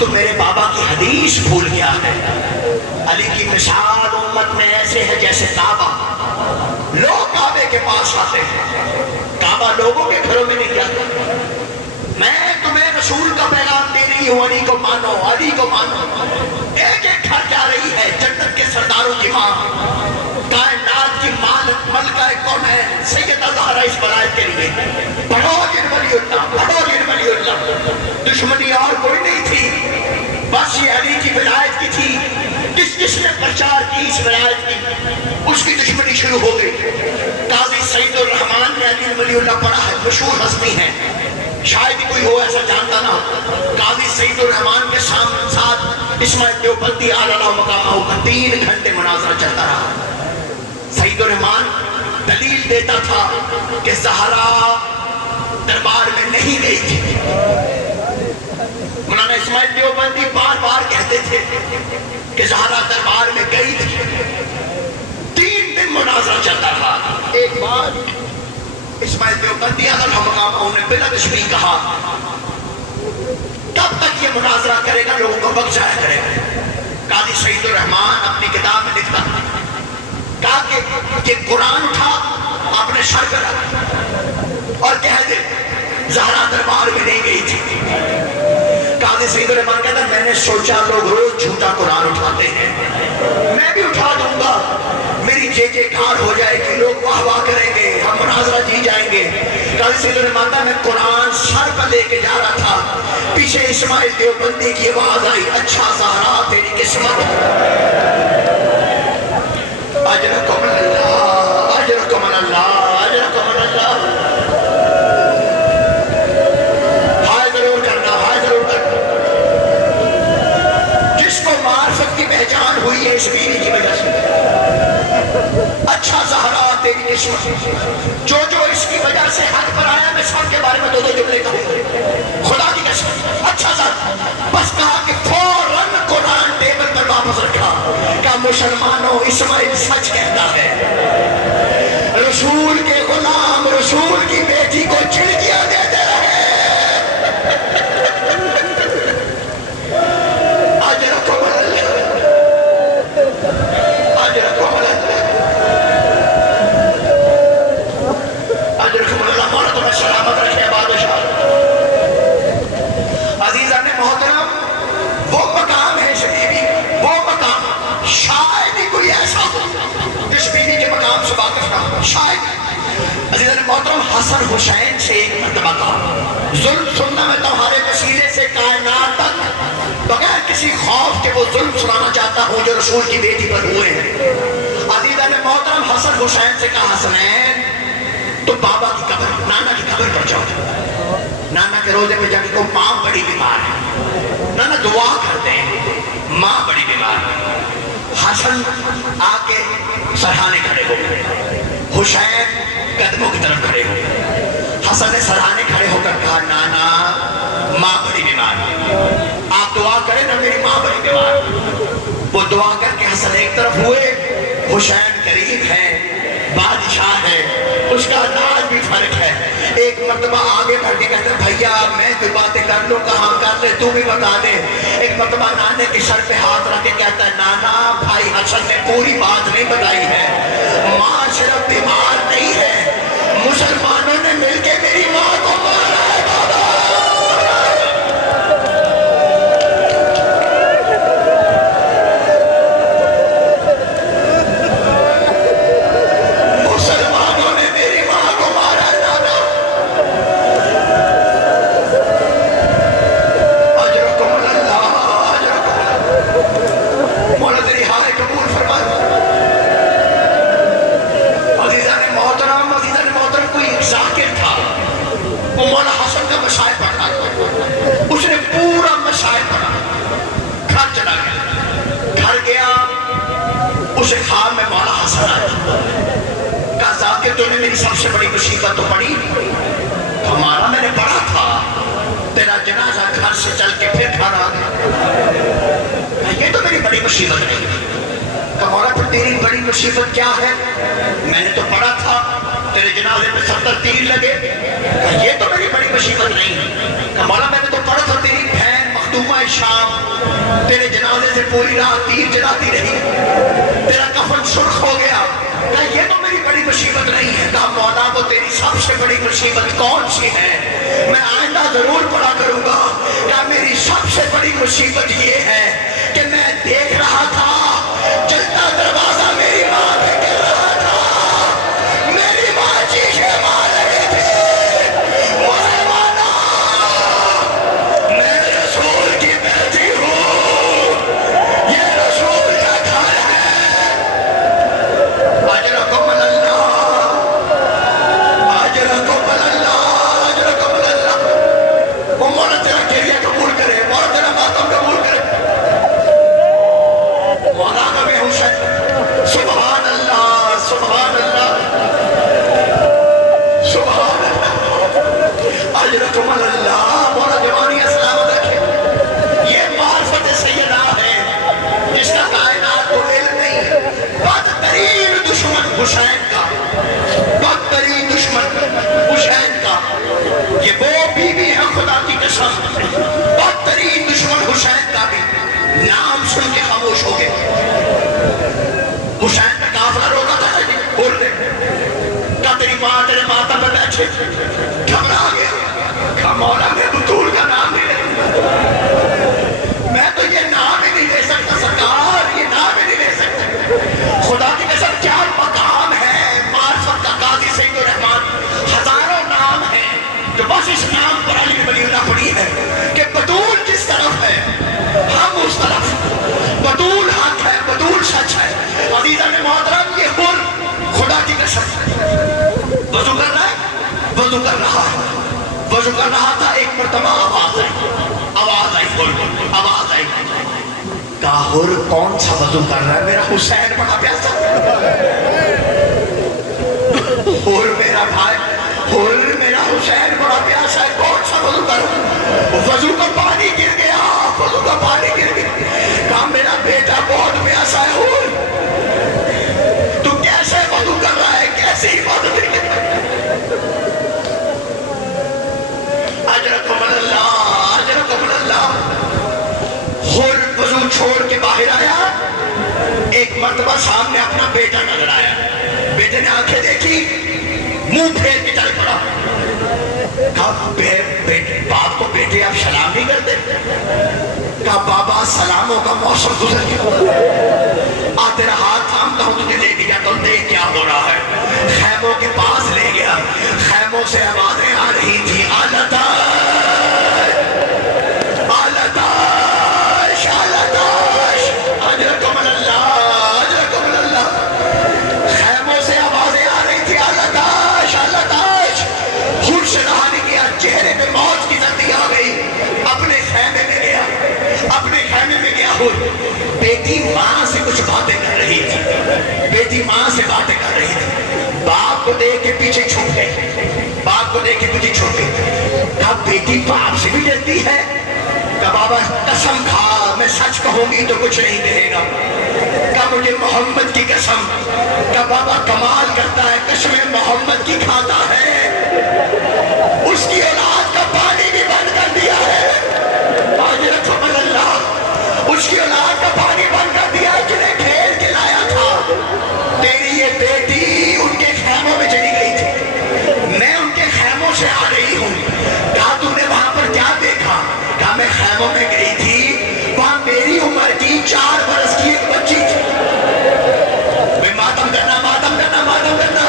تو میرے بابا کی حدیث بھول گیا ہے. علی کی مثال امت میں ایسے ہے جیسے کعبہ. لوگ کعبے کے پاس آتے ہیں, کعبہ لوگوں کے گھروں میں نہیں جاتا. میں تمہیں رسول کا پیغام دے رہی ہوں, علی کو مانو, علی کو مانو. ایک ایک گھر جا رہی ہے جنت کے سرداروں کی ماں, کائنات کی مالک ملکہ کون ہے, سیدہ زہرا اس ولایت کے لیے. پڑھو جن ولی اللہ, پڑھو جن ولی اللہ. دشمنی اور کوئی نہیں تھی, بس یہ علی کی ولایت کی تھی. جس نے پرچار کی اس ولایت کی, اس کی دشمنی شروع ہو گئی. قاضی سعید الرحمان نے علی ولی اللہ پڑھا ہے, مشہور ہستی ہیں, شاید ہی کوئی ہو ایسا جانتا نہ ہو. قاضی سعید الرحمان کے ساتھ اسماعیل دیوبندی اعلیٰ مقامہ کا 3 گھنٹے مناظرہ چلتا رہا. سعید الرحمان دلیل دیتا تھا کہ زہرا دربار میں نہیں گئی تھی. مولانا اسماعیل دیوبندی بار بار کہتے تھے کہ زہرا دربار میں گئی تھی. 3 دن مناظرہ چلتا رہا. ایک بار اسماعیل دیوبندی اعلیٰ مقامہ نے بلا تشبیہ کہا, کب تک یہ مناظرہ کرے گا, لوگوں کو وقت ضائع کرے گا. قاضی سعید الرحمان اپنی کتاب میں لکھتا کہا کہ یہ قرآن اٹھا آپ نے سر پہ رکھا اور کہہ دے زہرا دربار میں نہیں گئی تھی. قاضی سعید الرحمان کہتا میں نے سوچا لوگ روز جھوٹا قرآن اٹھاتے ہیں, میں بھی اٹھا دوں گا, میری جے جے کار ہو جائے گی, لوگ واہ واہ کریں گے, ہم مناظرہ جی جائیں گے. قاضی سعید الرحمان کہتا میں قرآن سر پر لے کے جا رہا تھا, پیچھے اسماعیل دیوبندی کی آواز آئی, اچھا زہرا تیری قسمت, اجرکم اللہ, اجرکم اللہ, اجرکم اللہ. ہائے ضرور کرنا, ہائے ضرور کرنا. جس کو معرفت کی پہچان ہوئی ہے اس بیوی کی وجہ سے, اچھا زہرا تیری قسمت. جو اس کی وجہ سے حق پر آیا, میں سب کے بارے میں 2 جملے کہوں, خدا کی قسم. اچھا زہرا, بس کہا کہ فوراً قرآن ٹیبل پر واپس رکھا. کہا مسلمانوں اسماعیل سچ کہتا ہے, رسول کے غلام رسول کی بیٹی کو چھڑکیاں دیتے رہے. اجرکم اللہ, اجرکم اللہ, اجرکم اللہ. مولا تمہیں سلامت رکھے بادشاہ. عزیزان محترم, وہ مقام ہے شریفی, وہ مقام شاید ہی کوئی ایسا ہو جس بیوی کے مقام سے واقف نہ ہو, شاید. عزیزان محترم, حسن حسین سے ایک مرتبہ کہا ظلم سننا میں تمہارے وسیلے سے کائنات تک بغیر کسی خوف کے وہ ظلم سنانا چاہتا ہوں جو رسول کی بیٹی پر ہوئے ہیں. عزیزان محترم, حسن حسین سے کہا حسنین تو بابا کی قبر, نانا کی قبر پر جاؤ, نانا کے روزے میں جا کے ماں بڑی بیمار ہے, نانا دعا کرتے ہیں, ماں بڑی بیمار ہے. حسن آ کے سرہانے کھڑے ہو گئے, حسین قدموں کی طرف کھڑے ہو گئے. حسن نے سرہانے کھڑے ہو کر کہا نانا ماں بڑی بیمار ہے, آپ دعا کریں نا, میری ماں بڑی بیمار ہے. وہ دعا کر کے حسن ایک طرف ہوئے, حسین قریب ہے, بادشاہ ہے, اس کا انداز بھی فرق ہے. ایک مرتبہ آگے بڑھ کے کہتے ہیں بھیا میں کوئی باتیں کر لوں, کہاں کر لے, تو بھی بتا دے. ایک مرتبہ نانے کے سر پہ ہاتھ رکھ کے کہتا ہے نانا بھائی حسن نے پوری بات نہیں بتائی ہے, ماں صرف بیمار نہیں ہے, مسلمانوں نے مل کے میری ماں کو مارا ہے. مسلمانوں نے میری ماں کو مارا ہے نانا. اجرکم اللہ, اجرکم اللہ. مولا تیری حال قبول فرما. عزیزان محترم, عزیزان محترم, کوئی ذاکر تھا, وہ مولا حسن کا مسائل پڑھ رہا تھا, اس نے پورا مسائل پڑھا, گھر چلا گیا. گھر گیا, اسے خواب میں مولا حسن آیا, کہا ذاکر تو نے میری سب سے بڑی مصیبت تو پڑھی, ہمارا میں نے پڑھا تھا, تیرا جنازہ گھر سے چل کے پھر گھر آ گیا, یہ تو میری بڑی مصیبت نہیں. مولا پھر تیری بڑی مصیبت کیا ہے؟ میں نے تو پڑھا تھا تیرے جنازے میں 70 تیر لگے, یہ تو میری بڑی مصیبت نہیں. مولا میں نے تو پڑھا تھا تیری بہن مخدومہ شام تیرے جنازے سے پوری رات تیر جلاتی رہی، تیرا کفن سرخ ہو گیا. کہا یہ تو میری بڑی مصیبت نہیں ہے. کہا مولا وہ تیری سب سے بڑی مصیبت کون سی ہے؟ میں آئندہ ضرور پڑھا کروں گا. کہا میری سب سے بڑی مصیبت یہ ہے کہ میں دیکھ رہا تھا چلتا دروازہ میری ماں پہ گر رہا تھا، میری ماں چیخے مار رہی تھی. میں رسول کی بیٹی ہوں، یہ رسول کا گھر ہے. اجرکم اللہ، اجرکم اللہ، اجرکم اللہ. وہ مولا تیرا گریہ قبول کرے، مولا تیرا ماتم قبول کرے. مولا کبھی حسین، سبحان اللہ، سبحان اللہ، سبحان اللہ. اجرکم اللہ. مولا جوانی سلامت رکھے. یہ معرفت سیدہ ہے جس کا کائنات کو علم نہیں. بدترین دشمن حسین کا، بدترین دشمن حسین کا، یہ وہ بیوی ہے خدا کی قسم. بدترین دشمن حسین کا بھی نام سن کے خاموش ہو گئے. حسین کا قافلہ روکا تھا کہ بول رہے کیا تیری ماں تیرے ماتھا پر بیٹھے؟ گھبرا گیا. کہا مولا میں بطول کا نام نہیں لے، میں تو یہ نام ہی نہیں لے سکتا سرکار، یہ نام ہی نہیں لے سکتا. خدا کی قسم کیا مقام ہے معرفت کا. قاضی سعید الرحمان ہزاروں نام ہیں جو بس اس نام پر علی ولی اللہ پڑی ہے کہ بطول کس طرف ہے ہم اس طرف. بطول حق ہے، بطول سچ ہے. عزیزان محترم یہ حر خدا کی قسم وضو کر رہا ہے، وضو کر رہا ہے، وضو کر رہا تھا. ایک مرتبہ آواز آئی، آواز آئی، آواز آئی. کہا حر کون سا وضو کر رہا ہے؟ میرا حسین بڑا پیاسا. حر میرا بھائی، حر میرا حسین بڑا پیاسا ہے، کون سا وضو کر رہا ہے؟ وضو کا پانی گر گیا، وضو کا پانی گر گیا. کہا میرا بیٹا بہت پیاسا ہے. حر تو کیسے وضو کر رہا ہے، کیسی عبادت ہے؟ اجرکم اللہ، اجرکم اللہ. حر وضو چھوڑ کے باہر آیا. ایک مرتبہ سامنے اپنا بیٹا نظر آیا. بیٹے نے آنکھیں دیکھی، منہ پھیر کے چل پڑا. کہا باپ کو بیٹے آپ سلام نہیں کرتے؟ کہا بابا سلاموں کا موسم گزر گیا. آ تیرا ہاتھ تھامتا ہوں تجھے لے گیا تو دیکھ کیا ہو رہا ہے. خیموں کے پاس لے گیا. خیموں سے آوازیں آ رہی تھی، آلتاش، آلتاش، آلتاش. اجرکم اللہ، اجرکم اللہ. خیموں سے آوازیں آ رہی تھی، آلتاش، آلتاش. خود سے رہا نہیں گیا، چہرے میں موت کی زردی آ گئی. اپنے خیمے میں گیا، اپنے خیمے میں گیا. بیٹی ماں سے کچھ باتیں کر رہی تھی، بیٹی ماں سے باتیں کر رہی تھی. باپ کو دیکھ کے پیچھے چھوٹ گئی، باپ کو دیکھ کے پیچھے چھوٹ گئی. کہا بیٹی باپ سے بھی ڈرتی ہے؟ کہا بابا قسم کھا میں سچ کہوں گی تو کچھ نہیں کہے گا. کہا مجھے محمد کی قسم. کہا بابا کمال کرتا ہے، قسم محمد کی کھاتا ہے. اس کی اولاد کا پانی بھی بند کر دیا ہے. اجرکم اللہ. اس کی اولاد کا پانی بند کر دیا جنہیں کھیل کے لایا تھا. تیری یہ بیٹی ان کے خیموں میں چلی گئی تھی، میں ان کے خیموں سے آ رہی ہوں. کہا تم نے وہاں پر کیا دیکھا؟ کہا میں خیموں میں گئی تھی، وہاں میری عمر کی 4 برس کی ایک بچی تھی. میں ماتم کرنا، ماتم کرنا، ماتم کرنا.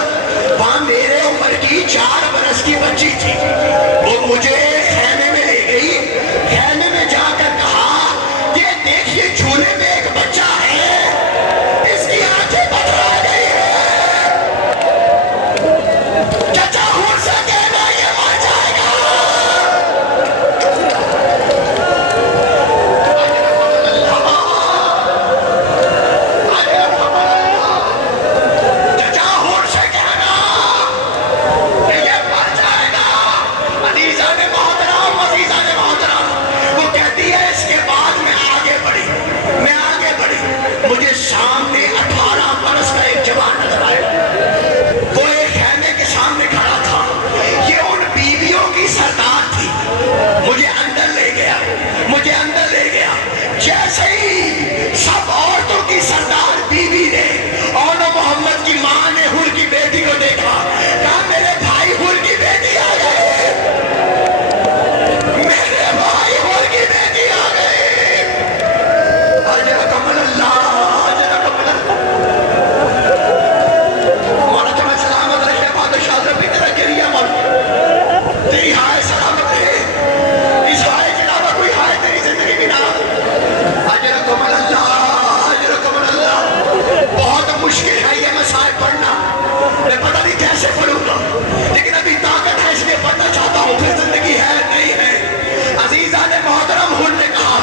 وہاں میرے عمر کی 4 برس کی بچی تھی. وہ مجھے خیمے میں لے گئی. خیمے میں جا کر کہا یہ دیکھیے جھولے میں ایک بچہ ہے، اس کی آنکھیں پتھرا گئی ہے. چچا حر سے کہنا یہ مر جائے گا. چچا حر سے کہنا کہ یہ مر جائے گا. عزیزان محترم، عزیزان محترم. وہ کہتی ہے اس کے بعد میں آگے بڑھی، میں جیسے ہی سب عورتوں کی سردار بیوی نے اور محمد کی ماں نے حر کی بیٹی کو دیکھا، کہا میرے بھائی حر کی بیٹی آ گئے، میرے بھائی حر کی بیٹی آ گئے، اجرکم اللہ، اجرکم اللہ۔ مولا تمہیں سلامت رکھے، بادشاہ سے بھی تیرا گریہ مولا، تیری ہائے سلامت رہے، اس ہائے کے علاوہ کوئی ہائے تیری زندگی میں نہ۔ اجرکم اللہ، اجرکم اللہ۔ بہت مشکل ہے یہ مسائل پڑھنا، میں پتہ نہیں کیسے پڑھوں گا، لیکن ابھی طاقت ہے اس لیے پڑھنا چاہتا ہوں، پھر زندگی ہے نہیں ہے۔ عزیزہ نے محترم حر نے کہا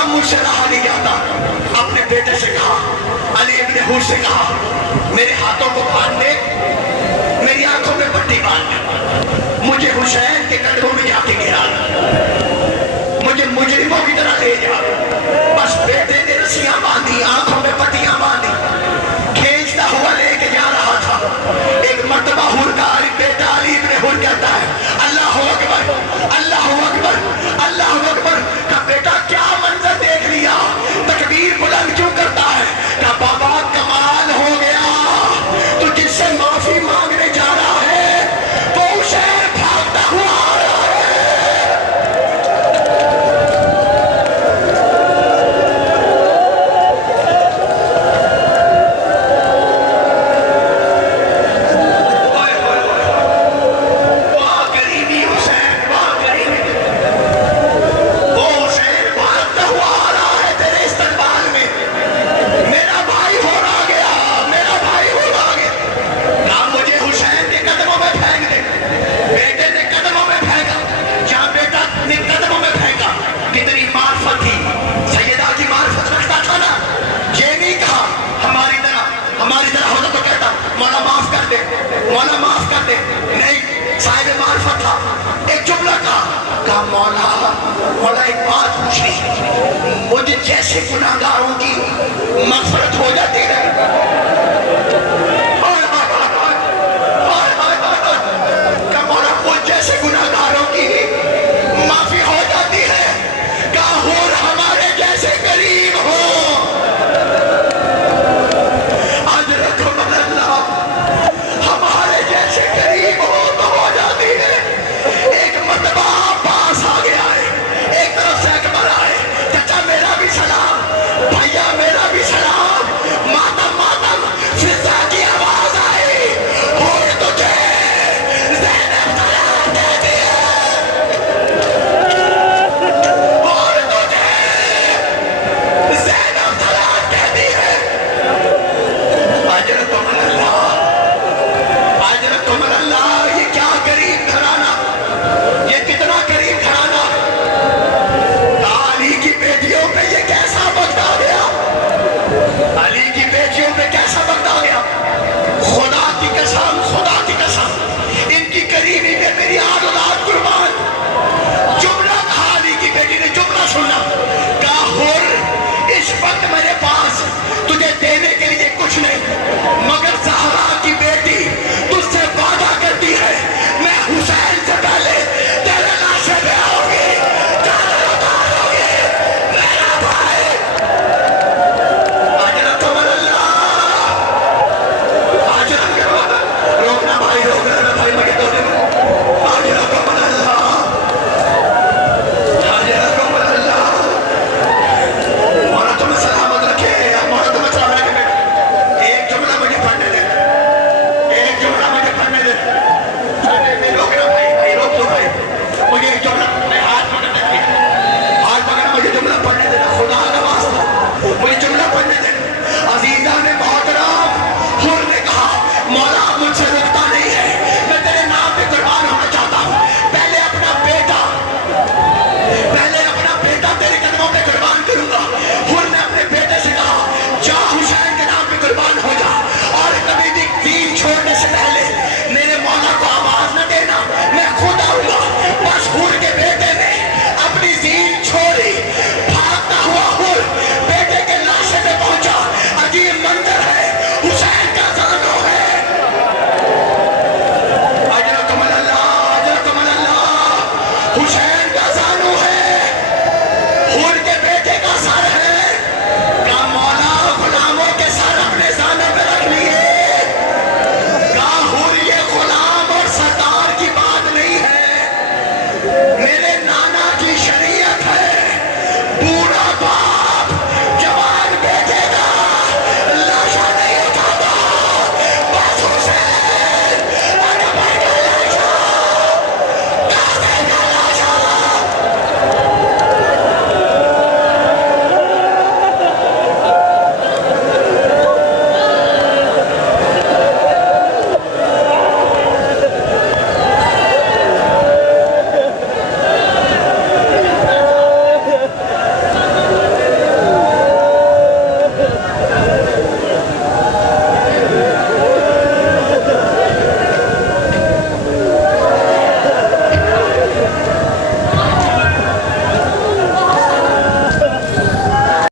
اب مجھ سے رہا نہیں جاتا، اپنے بیٹے سے کہا، علی ابن حر سے کہا میرے ہاتھوں کو باندھ دے، میری آنکھوں میں پٹی باندھ دے، مجھے حسین کے قدموں میں جا کے گرا، مجھے مجرموں کی طرح لے جا۔ بس بیٹے نے رسیاں باندھی، آنکھوں میں پٹیاں باندھی، کھینچتا ہوا لے کے جا رہا تھا۔ ایک مرتبہ حر کا بیٹا علی ابن حر کہتا ہے اللہ اکبر، اللہ اکبر، اللہ اکبر۔ کہا بیٹا کیا منظر دیکھ لیا، تکبیر بلند کیوں کرتا ہے؟ کہا بابا کمال ہو گیا، تو جس سے معافی مانگنے جا رہا ہے تو حسین بھاگتا ہوا آ رہا ہے۔ مولا معاف کر دے، نہیں صاحب معرفت تھا، ایک جملہ کہا مولا ایک بات پوچھنی، مجھے جیسے گناہگاروں کی مغفرت